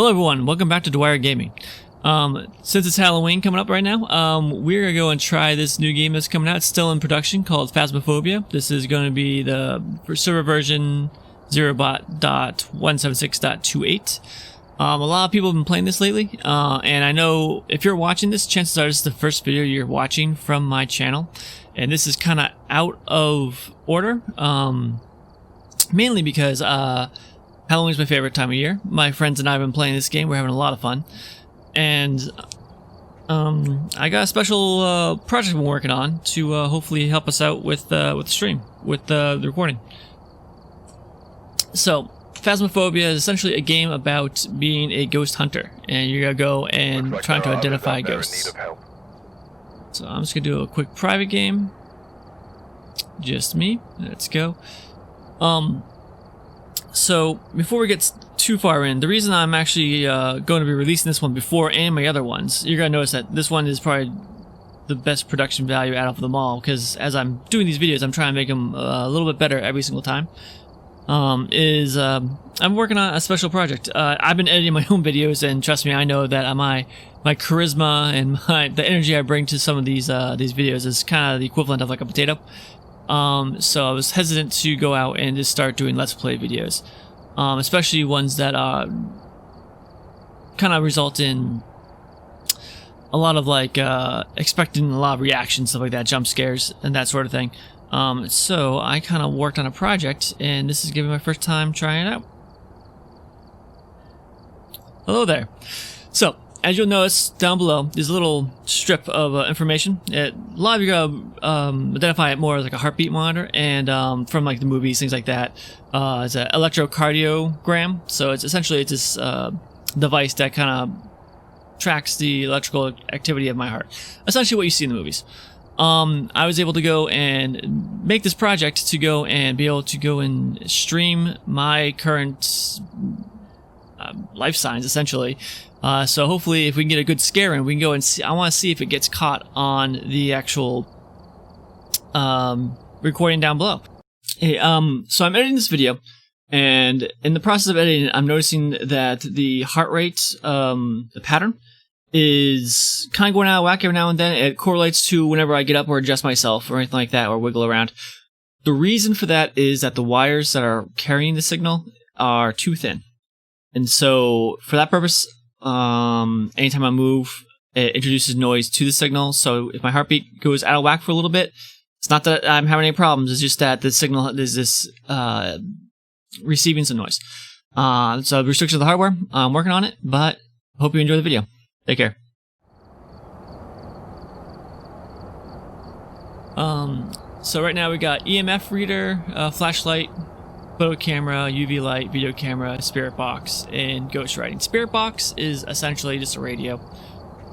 Hello everyone, welcome back to Dwyer Gaming. Since it's Halloween coming up right now, we're going to go and try this new game that's coming out. It's still in production called Phasmophobia. This is going to be the server version 0.176.28. A lot of people have been playing this lately, and I know if you're watching this, chances are this is the first video you're watching from my channel. And this is kind of out of order, mainly because Halloween's my favorite time of year. My friends and I have been playing this game. We're having a lot of fun. And I got a special project I'm working on to hopefully help us out with the stream, with the recording. So, Phasmophobia is essentially a game about being a ghost hunter. And you're going to go and trying to identify ghosts. So I'm just going to do a quick private game. Just me. Let's go. So, before we get too far in, the reason I'm actually going to be releasing this one before any of my other ones, you're going to notice that this one is probably the best production value out of them all, because as I'm doing these videos, I'm trying to make them a little bit better every single time. I'm working on a special project. I've been editing my own videos, and trust me, I know that my charisma and the energy I bring to some of these videos is kind of the equivalent of like a potato. So I was hesitant to go out and just start doing Let's Play videos, especially ones that kind of result in a lot of like expecting a lot of reactions, stuff like that, jump scares and that sort of thing. So I kind of worked on a project, and this is giving my first time trying it out. Hello there. So, as you'll notice down below, there's a little strip of information. A lot of you gotta identify it more as like a heartbeat monitor, and from like the movies, things like that. It's an electrocardiogram. So it's essentially this device that kind of tracks the electrical activity of my heart. Essentially what you see in the movies. I was able to go and make this project to go and be able to go and stream my current life signs, essentially. So hopefully if we can get a good scare in, we can go and see. I want to see if it gets caught on the actual recording down below. Hey, so I'm editing this video, and in the process of editing, I'm noticing that the heart rate, the pattern, is kind of going out of whack every now and then. It correlates to whenever I get up or adjust myself or anything like that, or wiggle around. The reason for that is that the wires that are carrying the signal are too thin. And so, for that purpose, anytime I move, it introduces noise to the signal. So if my heartbeat goes out of whack for a little bit, it's not that I'm having any problems. It's just that the signal is this receiving some noise. So restrictions of the hardware, I'm working on it, but hope you enjoy the video. Take care. So right now we got EMF reader, flashlight, photo camera, UV light, video camera, spirit box, and ghost writing. Spirit box is essentially just a radio,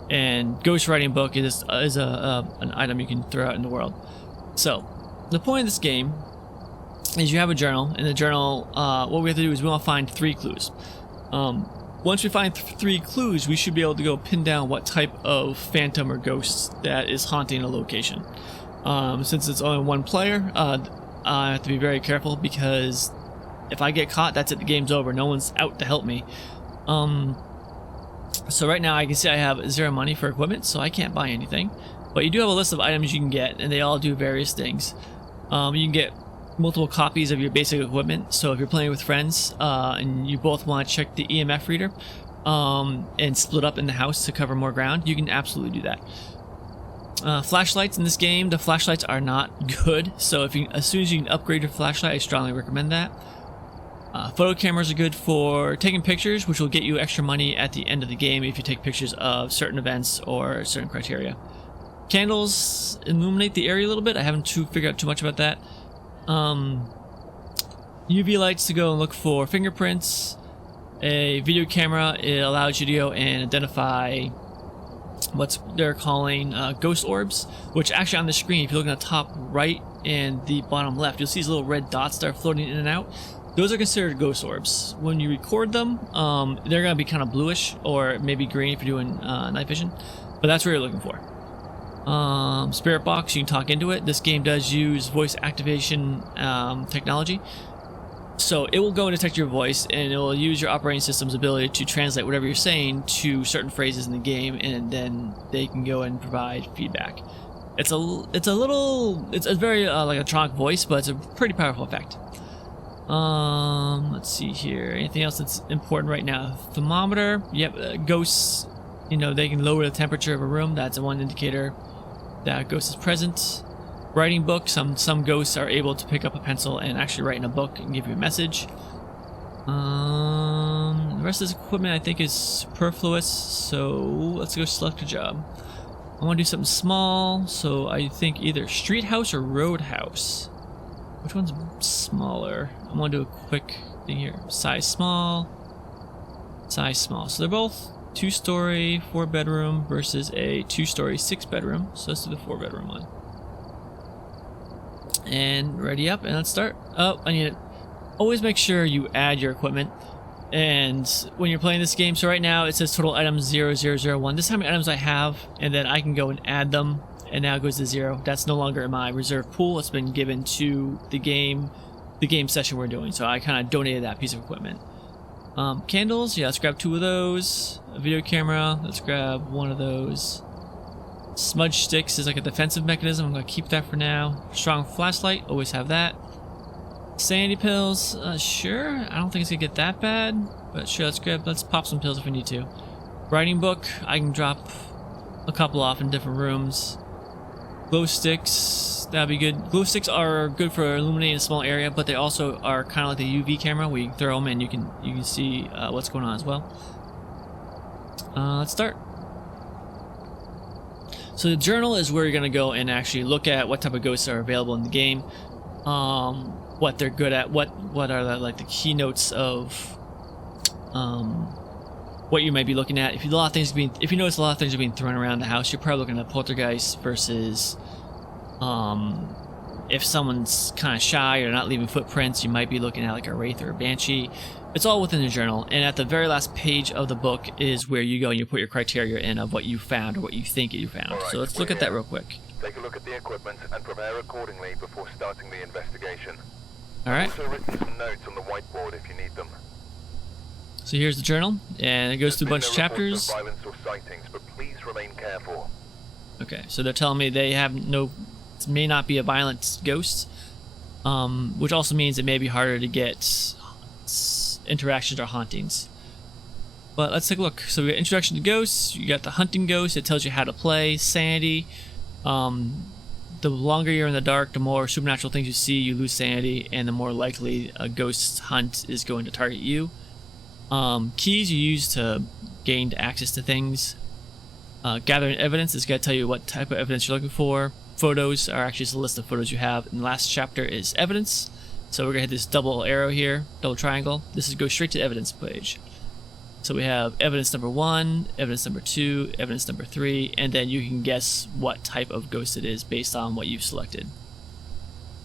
and ghost writing book is an item you can throw out in the world. So the point of this game is you have a journal. In the journal, what we have to do is we want to find 3 clues. Once we find 3 clues, we should be able to go pin down what type of phantom or ghost that is haunting a location. Since it's only one player, I have to be very careful, because if I get caught, that's it, the game's over. No one's out to help me. So right now I can see I have 0 money for equipment, so I can't buy anything. But you do have a list of items you can get, and they all do various things. You can get multiple copies of your basic equipment. So if you're playing with friends and you both want to check the EMF reader and split up in the house to cover more ground, you can absolutely do that. Flashlights in this game, the flashlights are not good, so as soon as you can upgrade your flashlight, I strongly recommend that. Photo cameras are good for taking pictures, which will get you extra money at the end of the game if you take pictures of certain events or certain criteria. Candles illuminate the area a little bit. I haven't figured out too much about that. UV lights to go and look for fingerprints. A video camera, it allows you to go and identify what they're calling ghost orbs, which actually on the screen, if you look at the top right and the bottom left, you'll see these little red dots that are floating in and out. Those are considered ghost orbs. When you record them, they're going to be kind of bluish or maybe green if you're doing night vision, but that's what you're looking for. Spirit box, you can talk into it. This game does use voice activation technology. So it will go and detect your voice, and it will use your operating system's ability to translate whatever you're saying to certain phrases in the game, and then they can go and provide feedback. It's a very like electronic voice, but it's a pretty powerful effect. Let's see here. Anything else that's important right now? Thermometer. Yep. Ghosts. You know, they can lower the temperature of a room. That's one indicator that a ghost is present. Writing book. Some ghosts are able to pick up a pencil and actually write in a book and give you a message. The rest of this equipment I think is superfluous, so let's go select a job. I want to do something small, so I think either street house or road house. Which one's smaller? I want to do a quick thing here. Size small. Size small. So they're both 2-story, 4-bedroom versus a 2-story, 6-bedroom. So let's do the 4-bedroom one. And ready up, and let's start. Oh, I need it. Always make sure you add your equipment. And when you're playing this game, so right now it says total items 0001. This is how many items I have, and then I can go and add them, and now it goes to 0. That's no longer in my reserve pool. It's been given to the game session we're doing. So I kind of donated that piece of equipment. Candles, yeah, let's grab 2 of those. A video camera, let's grab 1 of those. Smudge sticks is like a defensive mechanism. I'm gonna keep that for now. Strong flashlight, always have that. Sanity pills, sure. I don't think it's gonna get that bad, but sure, let's pop some pills if we need to. Writing book, I can drop a couple off in different rooms. Glow sticks, that'd be good. Glow sticks are good for illuminating a small area, but they also are kind of like the UV camera where you can throw them and you can see what's going on as well. Let's start. So the journal is where you're going to go and actually look at what type of ghosts are available in the game, what they're good at, what are the keynotes of what you might be looking at. If you notice a lot of things are being thrown around the house, you're probably looking at poltergeist versus if someone's kind of shy or not leaving footprints, you might be looking at like a wraith or a banshee. It's all within the journal, and at the very last page of the book is where you go and you put your criteria in of what you found or what you think you found. Right, so let's look at that real quick. Take a look at the equipment and prepare accordingly before starting the investigation. Alright. I've also written some notes on the whiteboard if you need them. So here's the journal, and it goes through a bunch of chapters. Violence or sightings, but please remain careful. Okay, so they're telling me they have may not be a violent ghost, which also means it may be harder to get interactions or hauntings. But let's take a look. So we got introduction to ghosts, you got the hunting ghost, it tells you how to play, sanity. The longer you're in the dark, the more supernatural things you see, you lose sanity, and the more likely a ghost hunt is going to target you. Keys you use to gain access to things. Gathering evidence is going to tell you what type of evidence you're looking for. Photos are actually just a list of photos you have. And the last chapter is evidence. So we're going to hit this double arrow here, double triangle. This is go straight to the evidence page. So we have evidence number 1, evidence number 2, evidence number 3, and then you can guess what type of ghost it is based on what you've selected.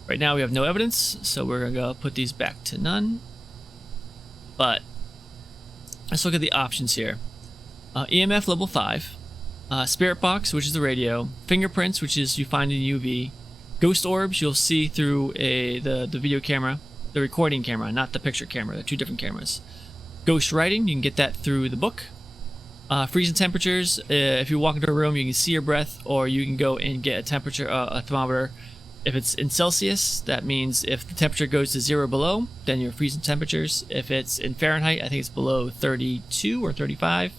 Right now we have no evidence, so we're going to go put these back to none. But let's look at the options here. EMF level 5, spirit box, which is the radio, fingerprints, which is you find in UV, ghost orbs you'll see through the video camera, the recording camera, not the picture camera. They're 2 different cameras. Ghost writing, you can get that through the book. Freezing temperatures, if you walk into a room you can see your breath, or you can go and get a temperature, a thermometer. If it's in Celsius, that means if the temperature goes to 0 or below, then you're freezing temperatures. If it's in Fahrenheit, I think it's below 32 or 35.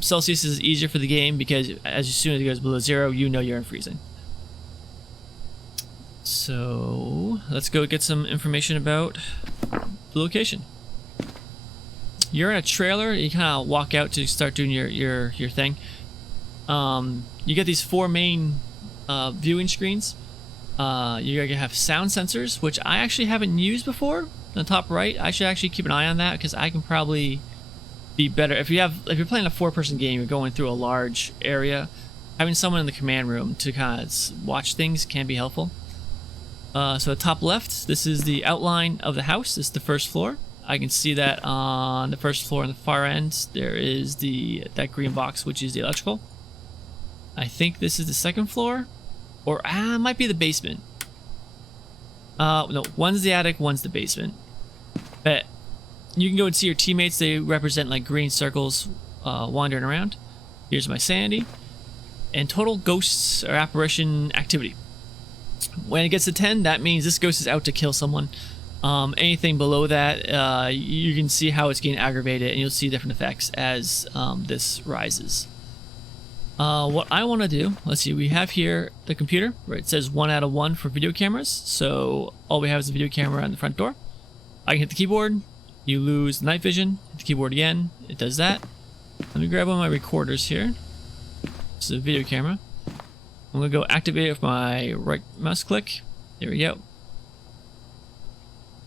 Celsius is easier for the game because as soon as it goes below 0, you know you're in freezing. So let's go get some information about the location. You're in a trailer. You kind of walk out to start doing your thing. You get these 4 main viewing screens. You're gonna have sound sensors, which I actually haven't used before. On the top right, I should actually keep an eye on that because I can probably be better if you're playing a 4-person game. You're going through a large area. Having someone in the command room to kind of watch things can be helpful. So top left, this is the outline of the house. This is the first floor. I can see that on the first floor on the far end. There is that green box, which is the electrical. I think this is the second floor, or it might be the basement. No, one's the attic, one's the basement. But you can go and see your teammates. They represent like green circles wandering around. Here's my sanity. And total ghosts or apparition activity. When it gets to 10, that means this ghost is out to kill someone. Anything below that, you can see how it's getting aggravated, and you'll see different effects as this rises. What I want to do, let's see, we have here the computer where it says 1 out of 1 for video cameras. So all we have is a video camera on the front door. I can hit the keyboard, you lose night vision, hit the keyboard again, it does that. Let me grab one of my recorders here. This is a video camera. I'm going to go activate it with my right mouse click. There we go.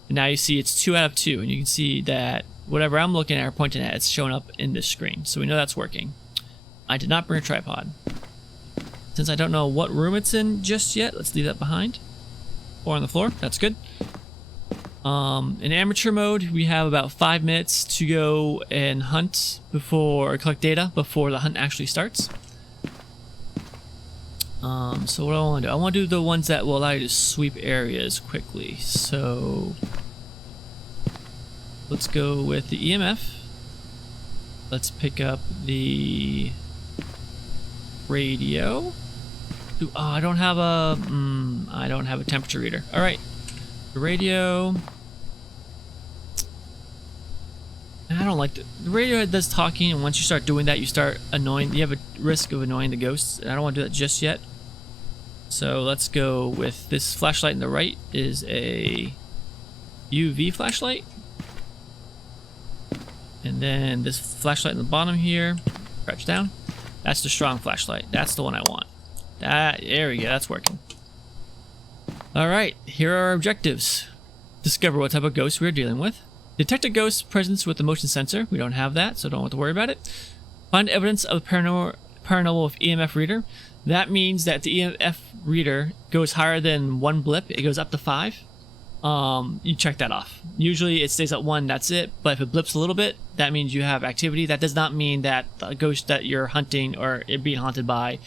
And now you see it's 2 out of 2, and you can see that whatever I'm looking at or pointing at, it's showing up in this screen. So we know that's working. I did not bring a tripod. Since I don't know what room it's in just yet, let's leave that behind. Or on the floor, that's good. In amateur mode, we have about 5 minutes to go and hunt or collect data before the hunt actually starts. So what I want to do, I want to do the ones that will allow you to sweep areas quickly. So let's go with the EMF. Let's pick up the radio. I don't have a temperature reader. All right, the radio. I don't like the radio does talking, and once you start doing that, you start annoying. You have a risk of annoying the ghosts, and I don't want to do that just yet. So let's go with this flashlight on the right is a UV flashlight. And then this flashlight on the bottom here, crouch down. That's the strong flashlight. That's the one I want. There we go, that's working. Alright, here are our objectives. Discover what type of ghost we're dealing with. Detect a ghost's presence with the motion sensor. We don't have that, so don't have to worry about it. Find evidence of paranormal with EMF reader. That means that the EMF reader goes higher than 1 blip. It goes up to 5. You check that off. Usually it stays at 1, that's it. But if it blips a little bit, that means you have activity. That does not mean that the ghost that you're hunting or being haunted by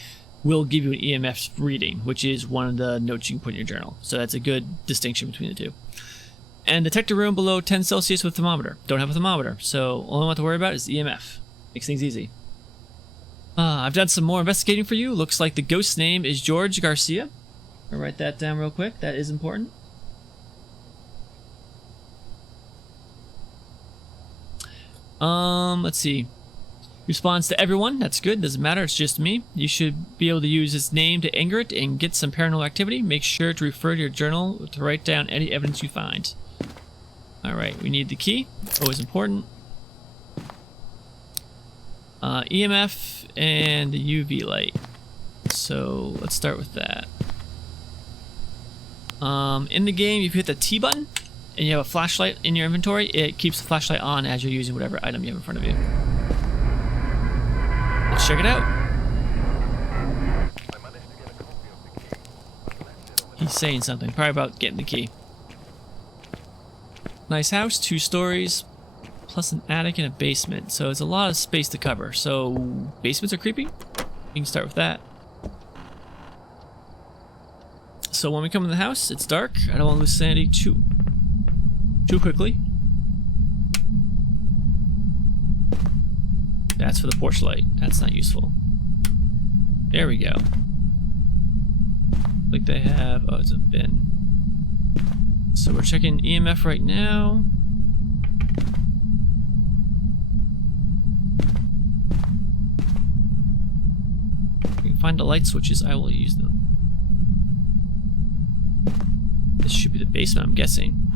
will give you an EMF reading, which is one of the notes you can put in your journal. So that's a good distinction between the two. And detect a room below 10 Celsius with thermometer. Don't have a thermometer, so all I want to worry about is the EMF. Makes things easy. I've done some more investigating for you. Looks like the ghost's name is George Garcia. I'll write that down real quick. That is important. Let's see. Responds to everyone. That's good. Doesn't matter. It's just me. You should be able to use its name to anger it and get some paranormal activity. Make sure to refer to your journal to write down any evidence you find. Alright, we need the key. Always important. EMF and the UV light. So let's start with that. In the game, if you hit the T button and you have a flashlight in your inventory, it keeps the flashlight on as you're using whatever item you have in front of you. Let's check it out. He's saying something, probably about getting the key. Nice house, 2 stories, plus an attic and a basement. So it's a lot of space to cover. So basements are creepy. We can start with that. So when we come in the house, it's dark. I don't want to lose sanity too quickly. That's for the porch light. That's not useful. There we go. Like they have... Oh, it's a bin. So we're checking EMF right now. If we can find the light switches, I will use them. This should be the basement, I'm guessing.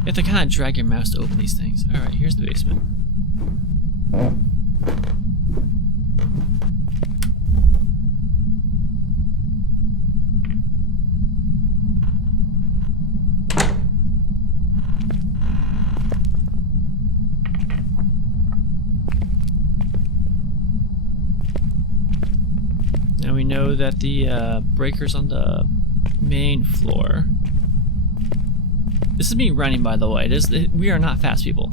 You have to kind of drag your mouse to open these things. Alright, here's the basement. Now we know that the breaker's on the main floor. This is me running, by the way. We are not fast people.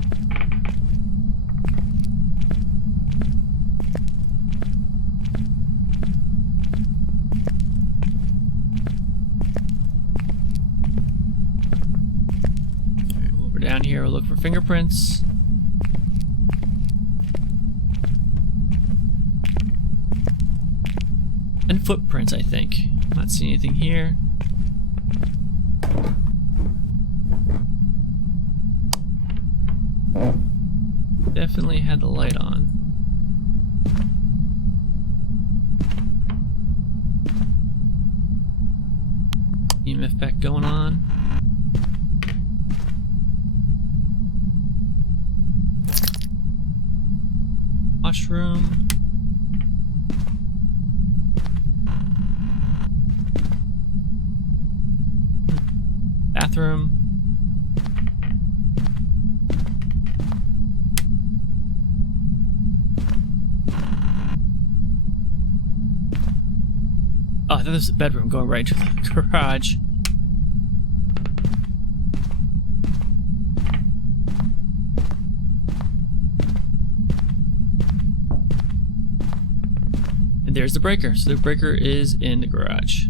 here. We'll look for fingerprints. And footprints, I think. Not seeing anything here. Definitely had the light on. EMF back going on. Washroom. Bathroom. Oh, I thought this was a bedroom going right to the garage. And there's the breaker. So the breaker is in the garage.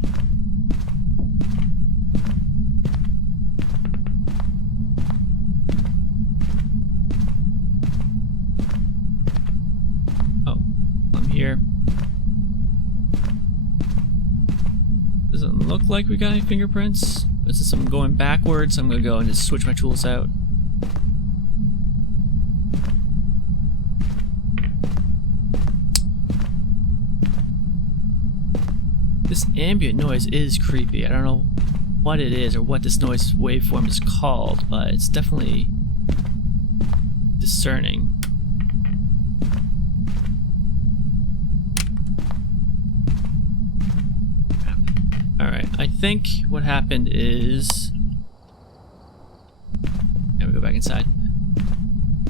Oh, I'm here. Doesn't look like we got any fingerprints. But since I'm going backwards, I'm gonna go and just switch my tools out. This ambient noise is creepy. I don't know what it is or what this noise waveform is called, but it's definitely discerning. Alright, I think what happened is... Let me go back inside.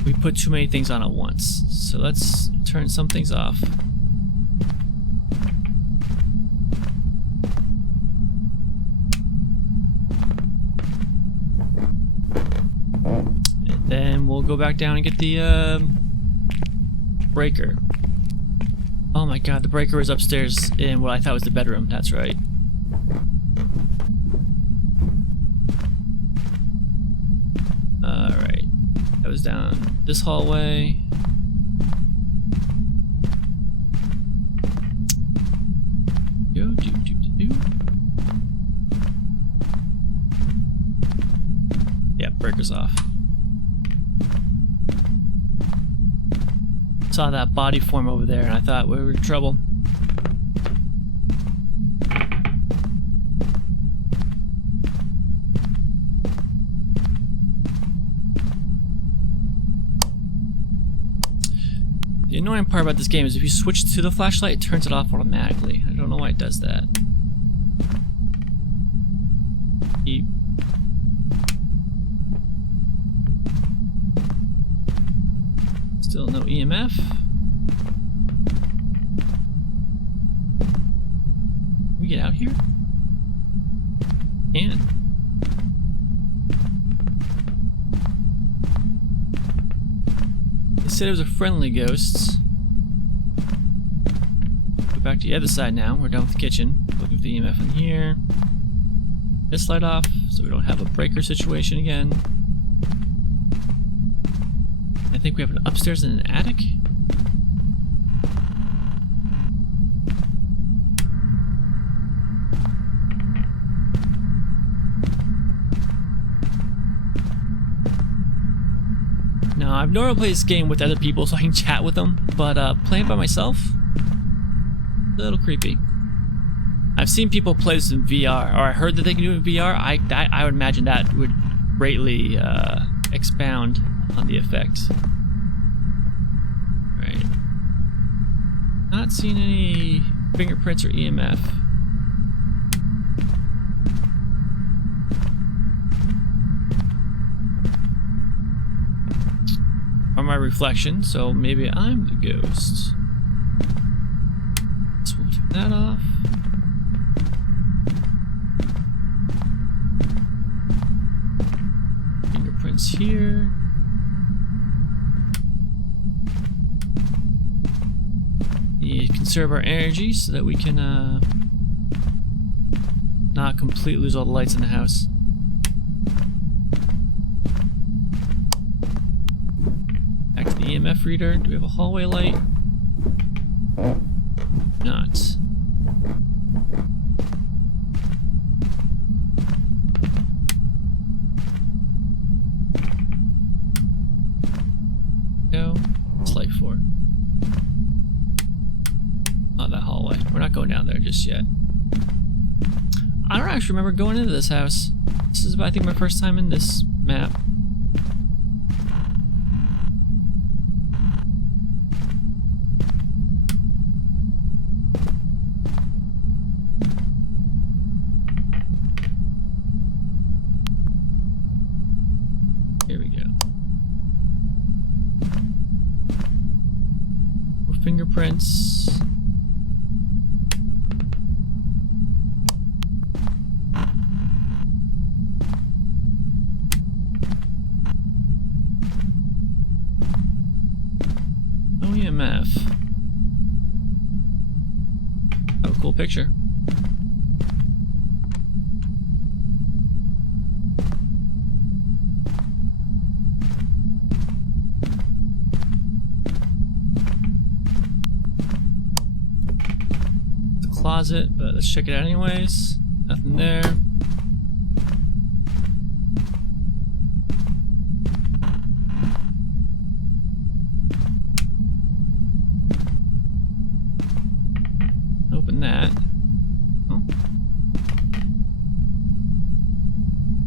We put too many things on at once. So let's turn some things off. And then we'll go back down and get the breaker. Oh my god, the breaker is upstairs in what I thought was the bedroom. That's right. Alright. That was down this hallway. Yeah, breaker's off. Saw that body form over there and I thought we were in trouble. The annoying part about this game is if you switch to the flashlight, it turns it off automatically. I don't know why it does that. Beep. Still no EMF. Can we get out here? Can. They said it was a friendly ghost. Go back to the other side now. We're done with the kitchen. Looking for the EMF in here. This light off so we don't have a breaker situation again. I think we have an upstairs and an attic. Now, I've normally played this game with other people so I can chat with them, but playing by myself, a little creepy. I've seen people play this in VR, or I heard that they can do it in VR. I would imagine that would greatly expound on the effect. Right. Not seeing any fingerprints or EMF. Or my reflection, so maybe I'm the ghost. So we'll turn that off. Fingerprints here. Need to conserve our energy so that we can not completely lose all the lights in the house. Back to the EMF reader. Do we have a hallway light? Not. Go. What's light for? Oh, that hallway. We're not going down there just yet. I don't actually remember going into this house. This is, I think, my first time in this map. Here we go. Fingerprints. EMF. Oh, cool picture. The closet, but let's check it out anyways. Nothing there. That. Oh.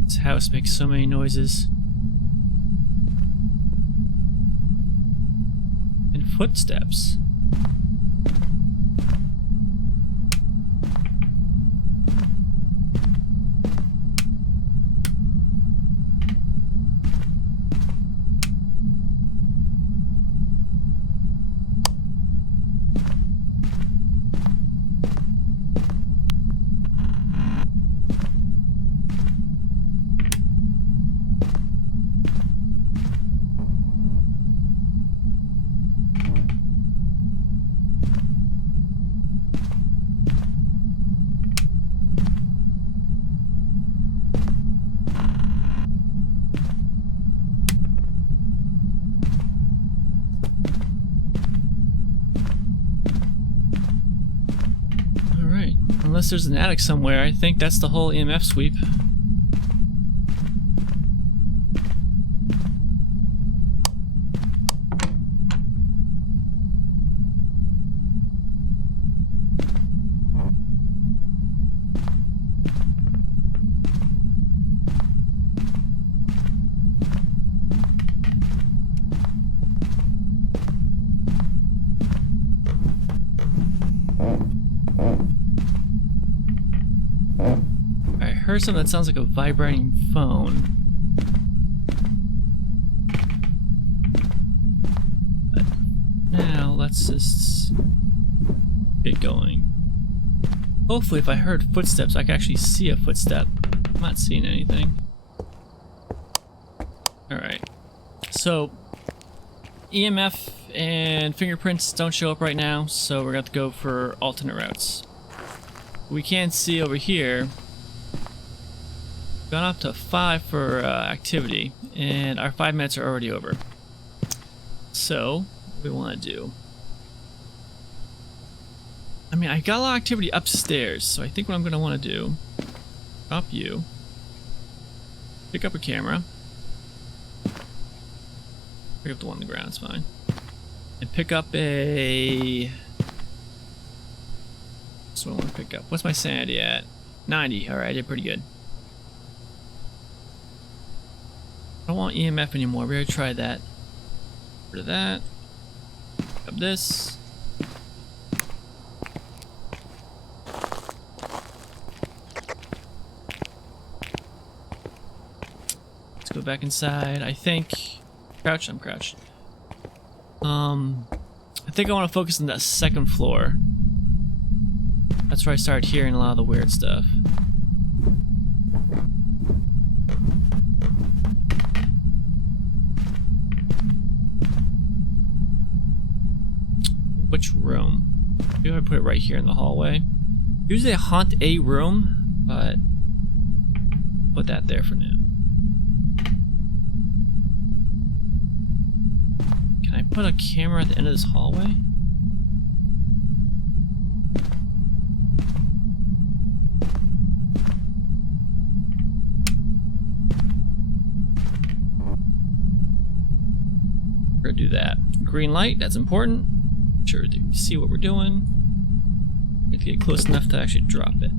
This house makes so many noises. And footsteps. Unless there's an attic somewhere, I think that's the whole EMF sweep. I heard something that sounds like a vibrating phone. But now let's just get going. Hopefully if I heard footsteps I can actually see a footstep. I'm not seeing anything. Alright. So EMF and fingerprints don't show up right now, so we're going to go for alternate routes. We can see over here gone up to 5 for activity, and our 5 minutes are already over. So, what do we want to do? I mean, I got a lot of activity upstairs, so I think what I'm going to want to do, drop you, pick up a camera, pick up the one on the ground, it's fine, and pick up a... That's what I want to pick up. What's my sanity at? 90, alright, I did pretty good. I don't want EMF anymore. We already tried that. Get rid of that. Pick up this. Let's go back inside. I think. Crouch. I'm crouched. I think I want to focus on that second floor. That's where I started hearing a lot of the weird stuff. Which room? Maybe I put it right here in the hallway. Usually I haunt a room, but put that there for now. Can Can I put a camera at the end of this hallway? We're gonna do that. Green light, that's important. Sure, to see what we're doing. We have to get close enough to actually drop it.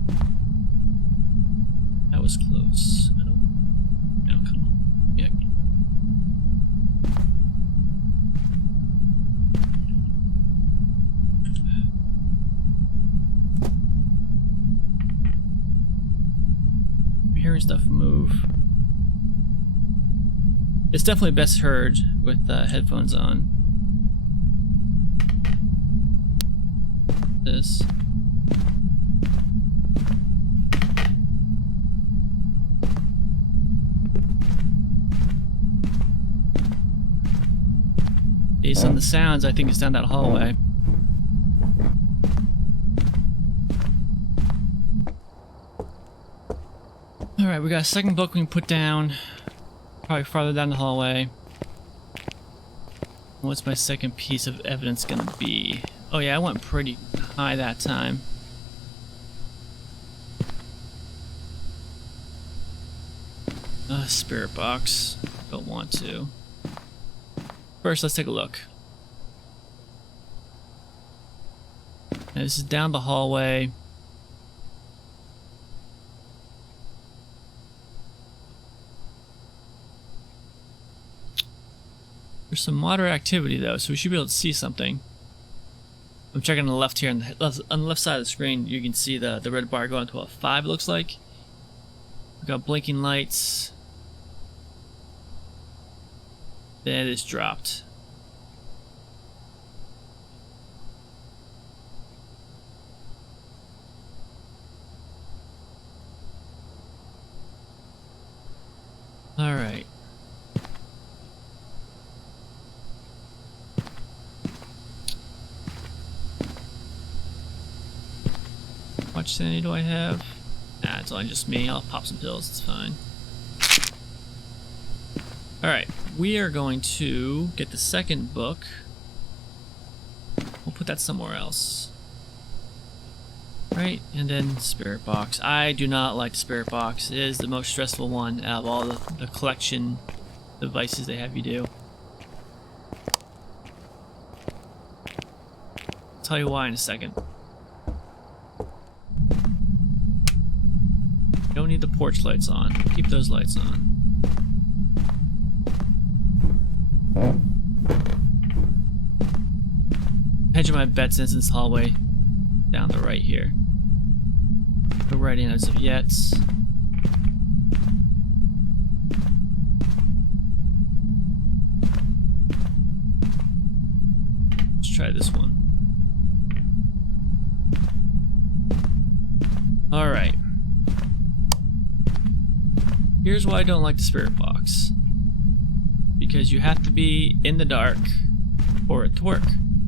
That was close. No, come on. Yeah. I'm hearing stuff move. It's definitely best heard with headphones on. This. Based on the sounds, I think it's down that hallway. Alright, we got a second book we can put down. Probably farther down the hallway. What's my second piece of evidence gonna be? Oh yeah, I went pretty high that time. Spirit box. Don't want to. First, let's take a look. Now, this is down the hallway. There's some moderate activity though, so we should be able to see something. I'm checking on the left here, on the left side of the screen, you can see the red bar going to a 5, it looks like. We've got blinking lights. That is dropped. Alright. How much sanity do I have? Nah, it's only just me. I'll pop some pills, it's fine. Alright, we are going to get the second book. We'll put that somewhere else. Right, and then spirit box. I do not like the spirit box. It is the most stressful one out of all the collection devices they have you do. I'll tell you why in a second. Don't need the porch lights on. Keep those lights on. Hedging my bets in this hallway down the right here. No right in as of yet. Let's try this one. Alright. Here's why I don't like the spirit box. Because you have to be in the dark for it to work.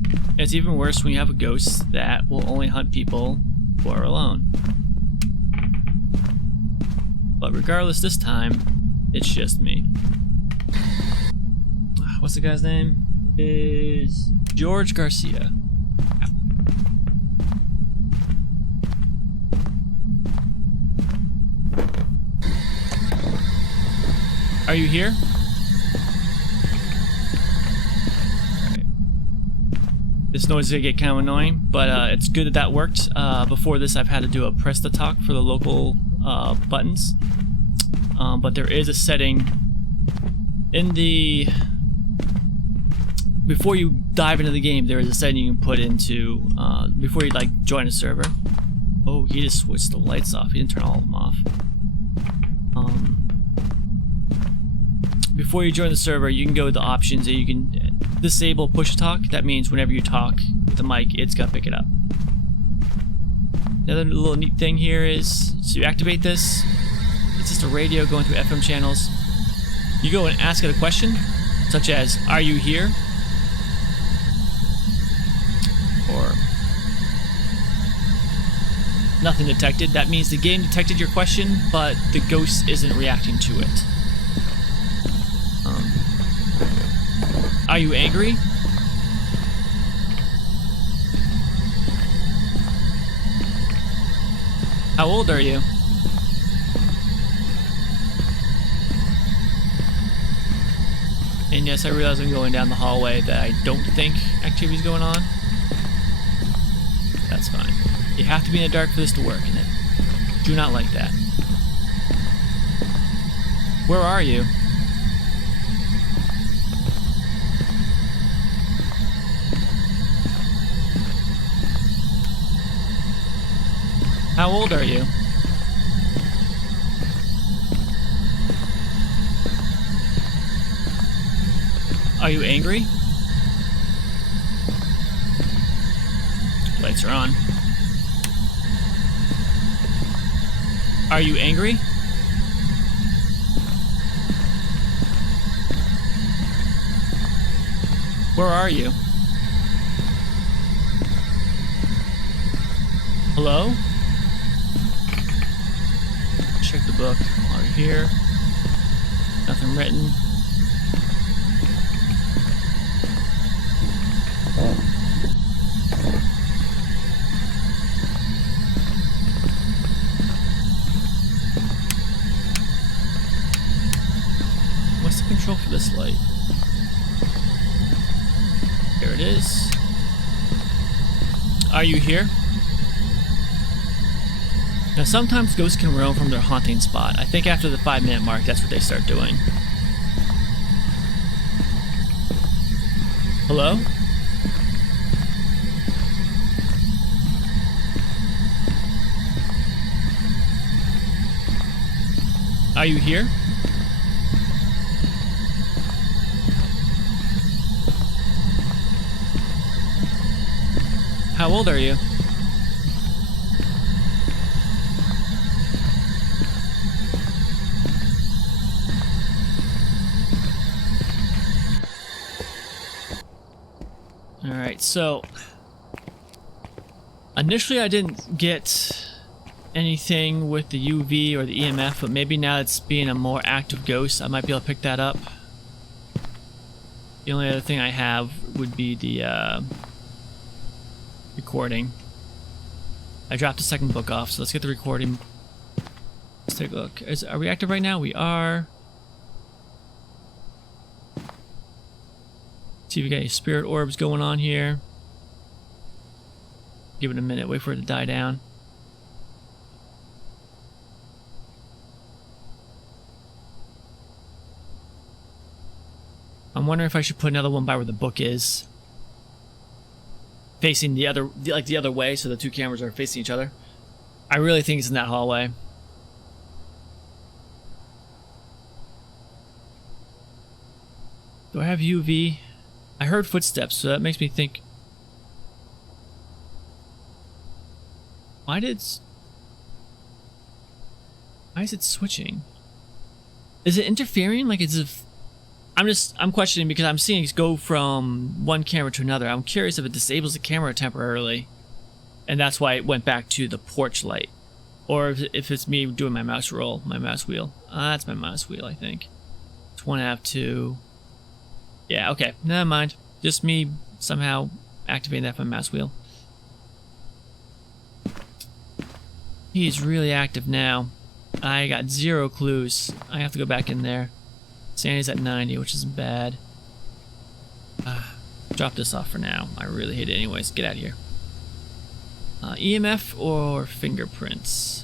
And it's even worse when you have a ghost that will only hunt people who are alone. But regardless, this time, it's just me. What's the guy's name? Is George Garcia. Are you here? Alright. This noise is gonna get kind of annoying, but it's good that that worked. Before this, I've had to do a press to talk for the local buttons. But there is a setting in the... Before you dive into the game, there is a setting you can put into before you like join a server. Oh, he just switched the lights off. He didn't turn all of them off. Before you join the server, you can go to the options and you can disable push talk. That means whenever you talk with the mic, it's gonna pick it up. Another little neat thing here is, so you activate this, it's just a radio going through FM channels. You go and ask it a question, such as, "Are you here?" Or "Nothing detected." That means the game detected your question, but the ghost isn't reacting to it. "Are you angry?" How old are you? And yes, I realize I'm going down the hallway that I don't think activity's going on. That's fine. You have to be in the dark for this to work, and I do not like that. Where are you? How old are you? Are you angry? Lights are on. Are you angry? Where are you? Hello? Check the book. Are you here? Nothing written. What's the control for this light? Here it is. Are you here? Now sometimes ghosts can roam from their haunting spot. I think after the 5-minute mark, that's what they start doing. Hello? Are you here? How old are you? Alright, so initially I didn't get anything with the UV or the EMF, but maybe now it's being a more active ghost, I might be able to pick that up. The only other thing I have would be the recording. I dropped the second book off, so let's get the recording. Let's take a look. Are we active right now? We are. See if we got any spirit orbs going on here. Give it a minute, wait for it to die down. I'm wondering if I should put another one by where the book is. Facing the other, like the other way, so the two cameras are facing each other. I really think it's in that hallway. Do I have UV? I heard footsteps, so that makes me think. Why is it switching? Is it interfering? Like, it's if I'm questioning because I'm seeing it go from one camera to another. I'm curious if it disables the camera temporarily, and that's why it went back to the porch light, or if it's me doing my mouse roll, my mouse wheel. That's my mouse wheel, I think. It's 1/2, 2. Yeah, okay, never mind. Just me somehow activating that from my mouse wheel. He's really active now. I got 0 clues. I have to go back in there. Sandy's at 90, which isn't bad. Drop this off for now. I really hate it anyways. Get out of here. EMF or fingerprints?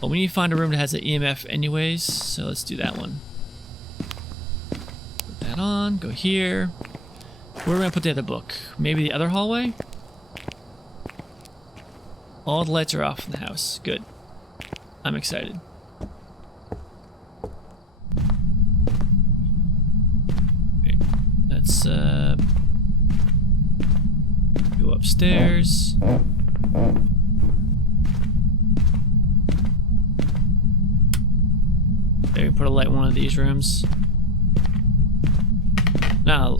Well, we need to find a room that has an EMF anyways, so let's do that one. Put that on, go here. Where are we gonna put the other book? Maybe the other hallway? All the lights are off in the house. Good. I'm excited. Let's go upstairs. Maybe put a light in one of these rooms. Now,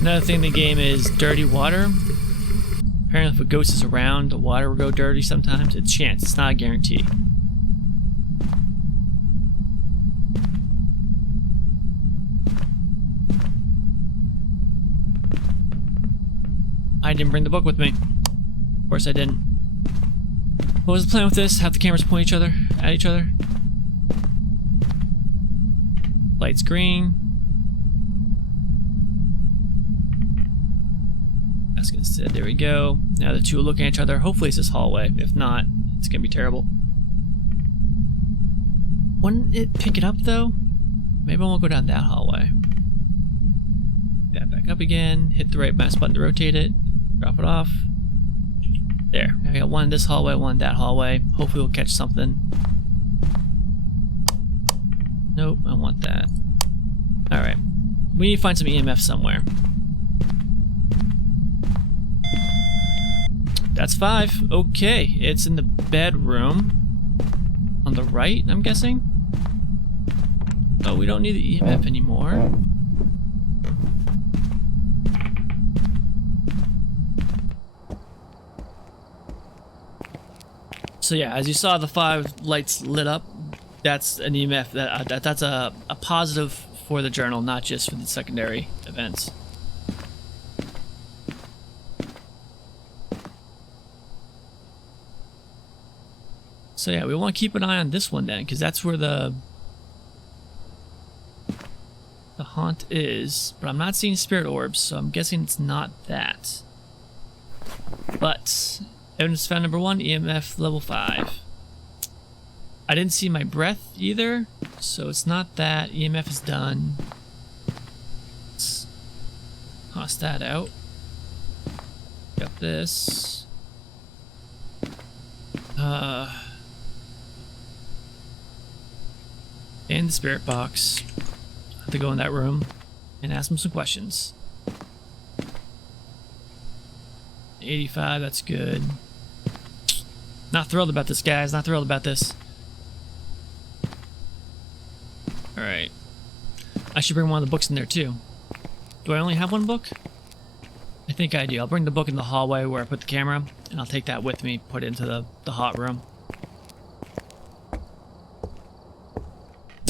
another thing in the game is dirty water. Apparently if a ghost is around, the water will go dirty sometimes. It's a chance, it's not a guarantee. I didn't bring the book with me. Of course I didn't. What was the plan with this? Have the cameras point at each other? Light's green. That's gonna sit. There we go. Now the two are looking at each other. Hopefully it's this hallway. If not, it's gonna be terrible. Wouldn't it pick it up though? Maybe I won't go down that hallway. That back up again. Hit the right mouse button to rotate it. Drop it off. There. I got one in this hallway, one in that hallway. Hopefully we'll catch something. Nope, I want that. Alright. We need to find some EMF somewhere. That's 5. Okay, it's in the bedroom. On the right, I'm guessing? Oh, we don't need the EMF anymore. So yeah, as you saw the 5 lights lit up, that's an EMF. That's a positive for the journal, not just for the secondary events. So yeah, we want to keep an eye on this one then, because that's where the haunt is. But I'm not seeing spirit orbs, so I'm guessing it's not that. But evidence found number 1, EMF level 5. I didn't see my breath either, so it's not that. EMF is done. Let's toss that out. Got this. And the spirit box. I have to go in that room and ask him some questions. 85, that's good. Not thrilled about this, guys. Not thrilled about this. Alright. I should bring one of the books in there too. Do I only have one book? I think I do. I'll bring the book in the hallway where I put the camera, and I'll take that with me, put it into the hot room.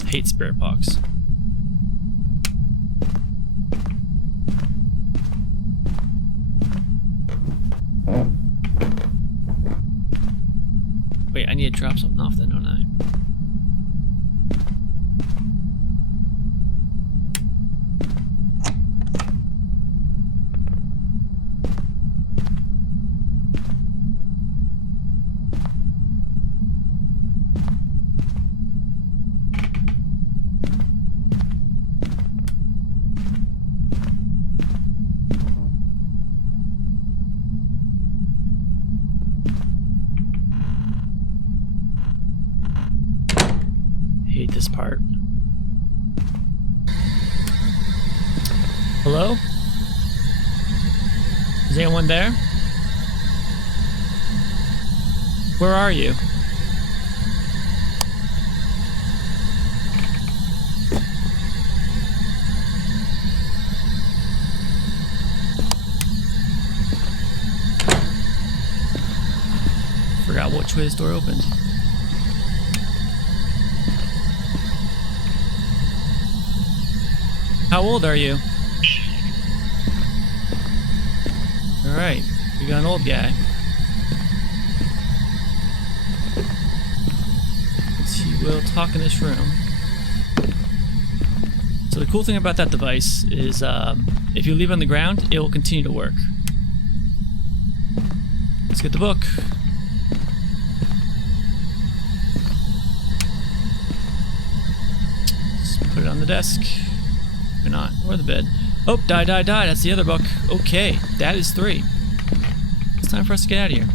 Hate spirit box. Wait, I need to drop something off then, don't I? Hate this part. Hello? Is anyone there? Where are you? Forgot which way this door opened. How old are you? Alright, we got an old guy. He will talk in this room. So the cool thing about that device is if you leave it on the ground, it will continue to work. Let's get the book. Let's put it on the desk. Or not, or the bed. Oh, die, that's the other book. Okay, that is 3. It's time for us to get out of here.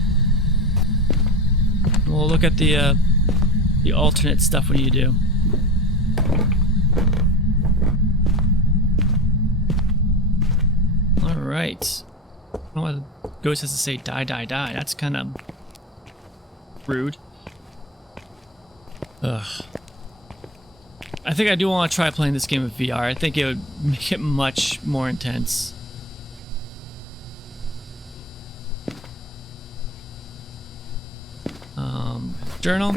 We'll look at the alternate stuff we need to do. Alright. I don't know why the ghost has to say die. That's kind of rude. Ugh. I think I do want to try playing this game with VR. I think it would make it much more intense. Journal.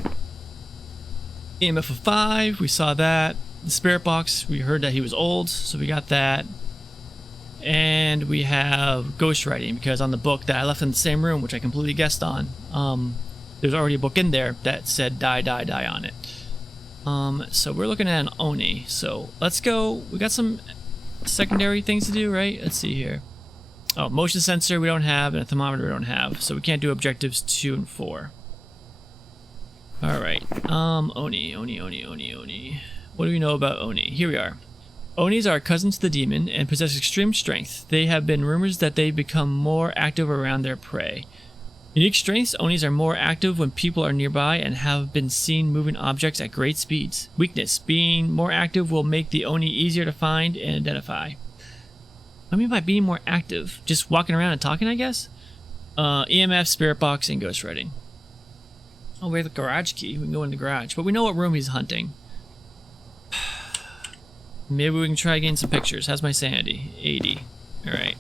EMF of 5, we saw that. The spirit box, we heard that he was old, so we got that. and we have ghostwriting, because on the book that I left in the same room, which I completely guessed on, there's already a book in there that said die, die, die on it. So we're looking at an Oni. So let's go. We got some secondary things to do, right? Let's see here. Oh, motion sensor we don't have, and a thermometer we don't have, so we can't do objectives 2 and 4. Alright, Oni. What do we know about Oni? Here we are. Onis are cousins to the demon and possess extreme strength. They have been rumors that they become more active around their prey. Unique strengths: Onis are more active when people are nearby and have been seen moving objects at great speeds. Weakness: being more active will make the Oni easier to find and identify. What do I mean by being more active? Just walking around and talking, I guess? EMF, spirit box, and ghostwriting. Oh, we have the garage key. We can go in the garage. But we know what room he's hunting. Maybe we can try getting some pictures. How's my sanity? 80. Alright.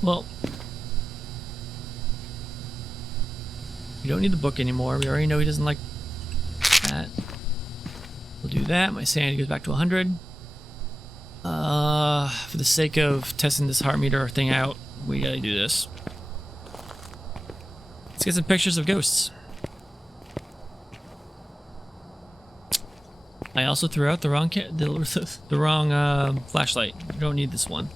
Well, we don't need the book anymore. We already know he doesn't like that. We'll do that. My sanity goes back to 100. For the sake of testing this heart meter thing out, we gotta do this. Let's get some pictures of ghosts. I also threw out the wrong flashlight. We don't need this one.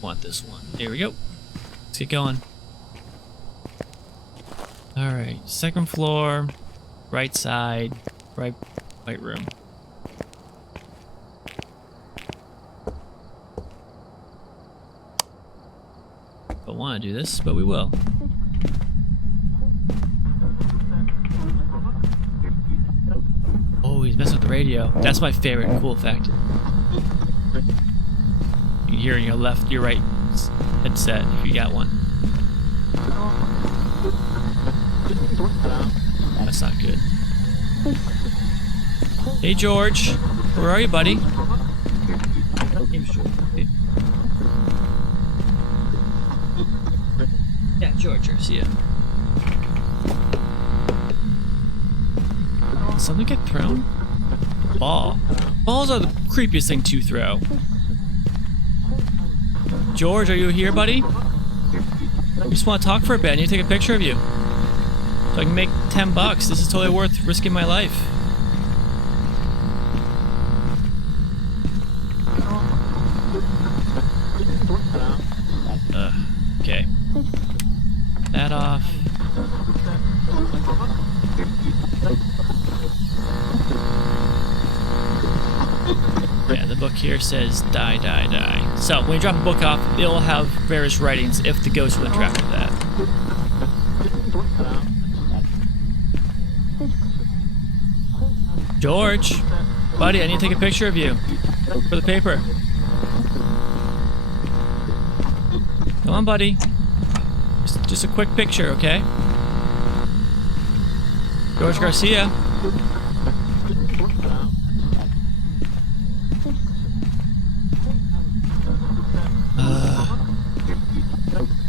Want this one. There we go. Let's get going. Alright, second floor, right side, right room. Don't want to do this, but we will. Oh, he's messing with the radio. That's my favorite cool effect. You can hear in your left, your right headset if you got one. That's not good. Hey George, where are you, buddy? Yeah, George, I see ya. Did something get thrown? Ball. Balls are the creepiest thing to throw. George, are you here, buddy? I just want to talk for a bit. I need to take a picture of you, so I can make $10. This is totally worth risking my life. Okay. That off. Yeah, the book here says die, die, die. So when you drop a book off, it'll have various writings if the ghost will interact with that. George, buddy, I need to take a picture of you for the paper. Come on, buddy. Just a quick picture, okay? George Garcia.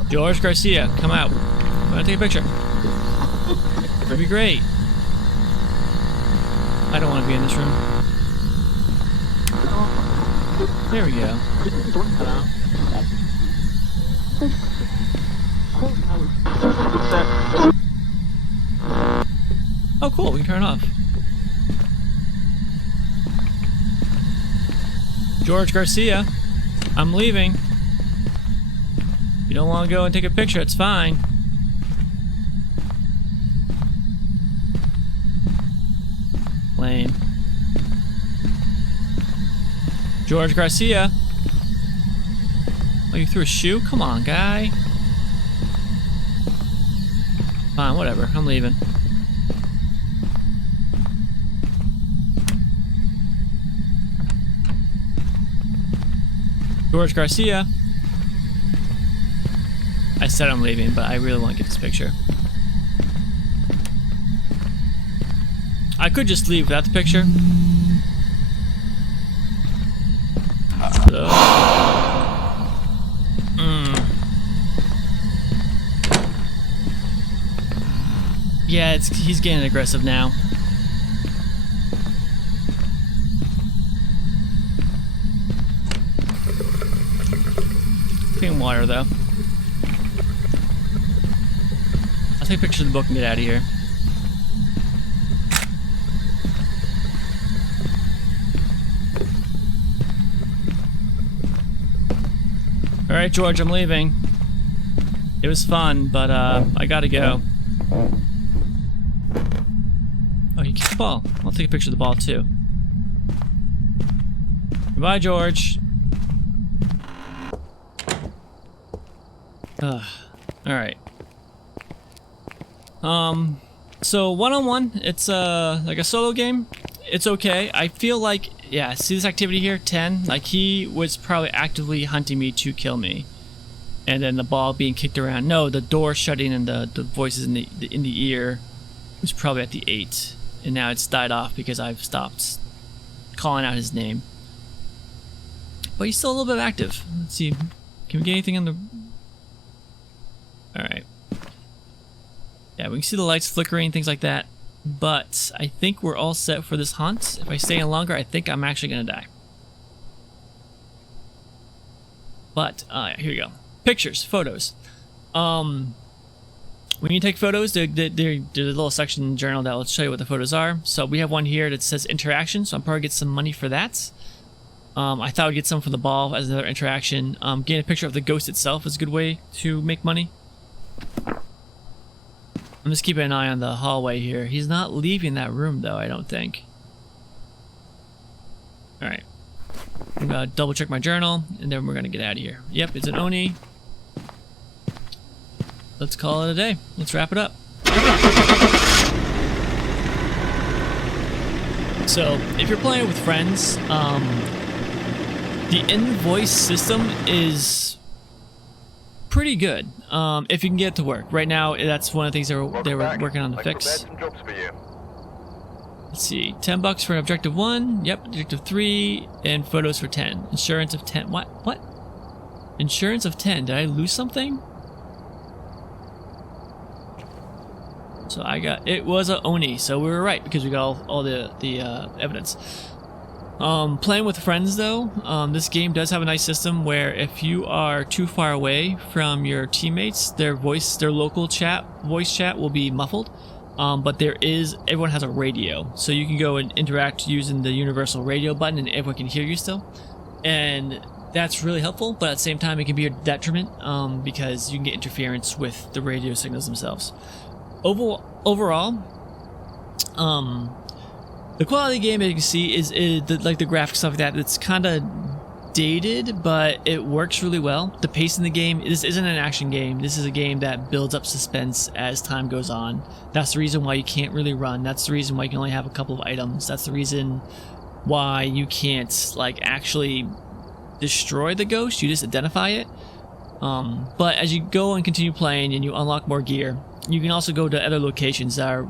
George Garcia, come out. I want to take a picture. That'd be great. I don't want to be in this room. There we go. Oh, cool. We can turn it off. George Garcia, I'm leaving. If you don't want to go and take a picture, it's fine. Lame. George Garcia. Oh, you threw a shoe? Come on, guy. Fine, whatever. I'm leaving. George Garcia. I said I'm leaving, but I really want to get this picture. I could just leave without the picture. So, yeah, he's getting aggressive now. clean water, though. I'll take a picture of the book and get out of here. Alright, George, I'm leaving. It was fun, but I gotta go. Oh, you kicked the ball. I'll take a picture of the ball, too. Goodbye, George. Alright. So one-on-one, it's like a solo game. It's okay. I feel like, yeah, see this activity here, 10? Like, he was probably actively hunting me to kill me. And then the ball being kicked around. No, the door shutting and the voices in the ear was probably at the 8. And now it's died off because I've stopped calling out his name. But he's still a little bit active. Let's see. Can we get anything on the... Alright. Yeah, we can see the lights flickering, things like that. But I think we're all set for this hunt. If I stay in longer, I think I'm actually going to die. But, here we go. Pictures, photos. When you take photos, there's a little section in the journal that will show you what the photos are. So we have one here that says interaction, so I'm probably get some money for that. I thought I'd get some for the ball as another interaction. Getting a picture of the ghost itself is a good way to make money. I'm just keeping an eye on the hallway here. He's not leaving that room though, I don't think. Alright. I'm gonna double check my journal and then we're gonna get out of here. Yep, it's an Oni. Let's call it a day. Let's wrap it up. So, if you're playing with friends, the in-voice system is pretty good. If you can get it to work. Right now, that's one of the things they were working on to fix. Let's see, $10 for objective 1. Yep, objective 3, and photos for 10. Insurance of 10. What? Insurance of 10. Did I lose something? So it was a Oni, so we were right because we got all the evidence. Playing with friends though, this game does have a nice system where if you are too far away from your teammates, their local voice chat will be muffled. But everyone has a radio, so you can go and interact using the universal radio button and everyone can hear you still. And that's really helpful, but at the same time it can be a detriment because you can get interference with the radio signals themselves. Overall, the quality of the game, as you can see, is like the graphics stuff like that. It's kind of dated, but it works really well. The pace in the game, this isn't an action game. This is a game that builds up suspense as time goes on. That's the reason why you can't really run. That's the reason why you can only have a couple of items. That's the reason why you can't like actually destroy the ghost. You just identify it. But as you go and continue playing and you unlock more gear, you can also go to other locations that are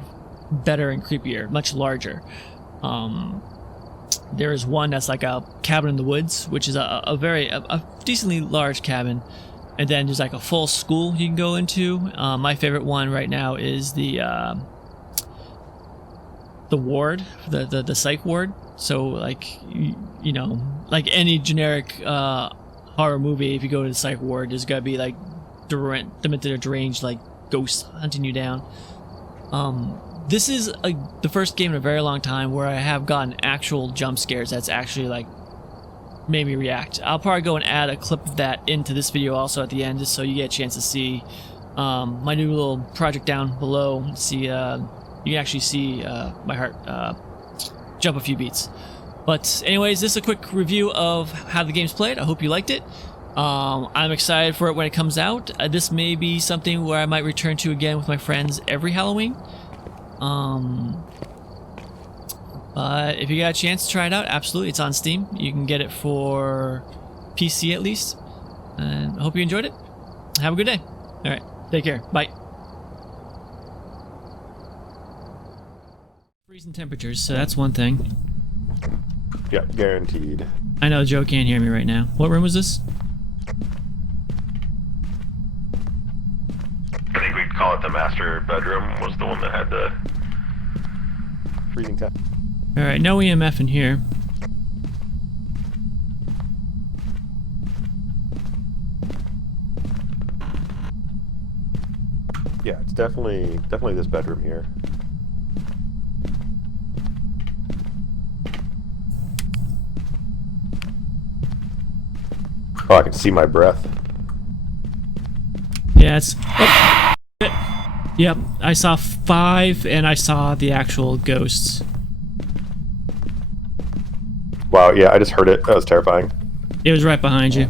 better and creepier, much larger. There is one that's like a cabin in the woods, which is a decently large cabin, and then there's like a full school you can go into. My favorite one right now is the ward, the psych ward. So like you know, like any generic horror movie, if you go to the psych ward, there's gotta be like demented or deranged like ghosts hunting you down. This is the first game in a very long time where I have gotten actual jump scares that's actually like made me react. I'll probably go and add a clip of that into this video also at the end, just so you get a chance to see my new little project down below. See, you can actually see my heart jump a few beats. But anyways, this is a quick review of how the game's played. I hope you liked it. I'm excited for it when it comes out. This may be something where I might return to again with my friends every Halloween. But if you got a chance to try it out, absolutely, it's on Steam. You can get it for PC at least. And I hope you enjoyed it. Have a good day. Alright, take care. Bye. Freezing temperatures, so that's one thing. Yep, guaranteed. I know Joe can't hear me right now. What room was this? I think we'd call it the master bedroom, was the one that had the freezing temp. Alright, no EMF in here. Yeah, it's definitely this bedroom here. Oh, I can see my breath. Yeah, it's... Oh, shit. Yep, I saw 5, and I saw the actual ghosts. Wow, yeah, I just heard it. That was terrifying. It was right behind you.